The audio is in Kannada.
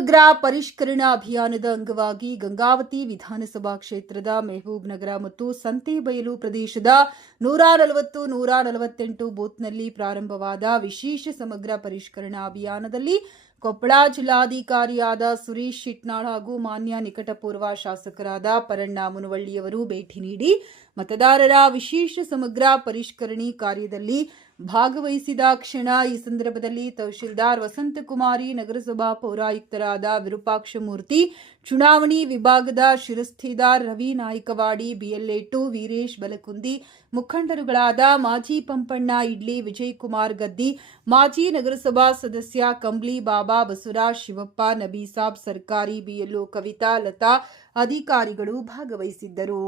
ಸಮಗ್ರ ಪರಿಷ್ಕರಣಾ ಅಭಿಯಾನದ ಅಂಗವಾಗಿ ಗಂಗಾವತಿ ವಿಧಾನಸಭಾ ಕ್ಷೇತ್ರದ ಮೆಹಬೂಬ್ ನಗರ ಮತ್ತು ಸಂತೆಬಯಲು ಪ್ರದೇಶದ 140, 148 ಬೂತ್ನಲ್ಲಿ ಪ್ರಾರಂಭವಾದ ವಿಶೇಷ ಸಮಗ್ರ ಪರಿಷ್ಕರಣಾ ಅಭಿಯಾನದಲ್ಲಿ ಕೊಪ್ಪಳ ಜಿಲ್ಲಾಧಿಕಾರಿಯಾದ ಸುರೇಶ್ ಶಿಟ್ನಾಳ್ ಹಾಗೂ ಮಾನ್ಯ ನಿಕಟಪೂರ್ವ ಶಾಸಕರಾದ ಪರಣ್ಣ ಮುನವಳ್ಳಿಯವರು ಭೇಟಿ ನೀಡಿ ಮತದಾರರ ವಿಶೇಷ ಸಮಗ್ರ ಪರಿಷ್ಕರಣೆ ಕಾರ್ಯದಲ್ಲಿ ಭಾಗವಹಿಸಿದ ಕ್ಷಣ. ಈ ಸಂದರ್ಭದಲ್ಲಿ ತಹಶೀಲ್ದಾರ್ ವಸಂತಕುಮಾರಿ, ನಗರಸಭಾ ಪೌರಾಯುಕ್ತರಾದ ವಿರೂಪಾಕ್ಷಮೂರ್ತಿ, ಚುನಾವಣಿ ವಿಭಾಗದ ಶಿರಸ್ತೇದಾರ್ ರವಿ ನಾಯಕವಾಡಿ, BLA2 ವೀರೇಶ್ ಬಲಕುಂದಿ, ಮುಖಂಡರುಗಳಾದ ಮಾಜಿ ಪಂಪಣ್ಣ ಇಡ್ಲಿ, ವಿಜಯಕುಮಾರ್ ಗದ್ದಿ, ಮಾಜಿ ನಗರಸಭಾ ಸದಸ್ಯ ಕಂಬ್ಲಿ ಬಾಬಾ, ಬಸವರಾಜ್, ಶಿವಪ್ಪ, ನಬೀಸಾಬ್, ಸರ್ಕಾರಿ BLO ಕವಿತಾ, ಲತಾ ಅಧಿಕಾರಿಗಳು ಭಾಗವಹಿಸಿದ್ದರು.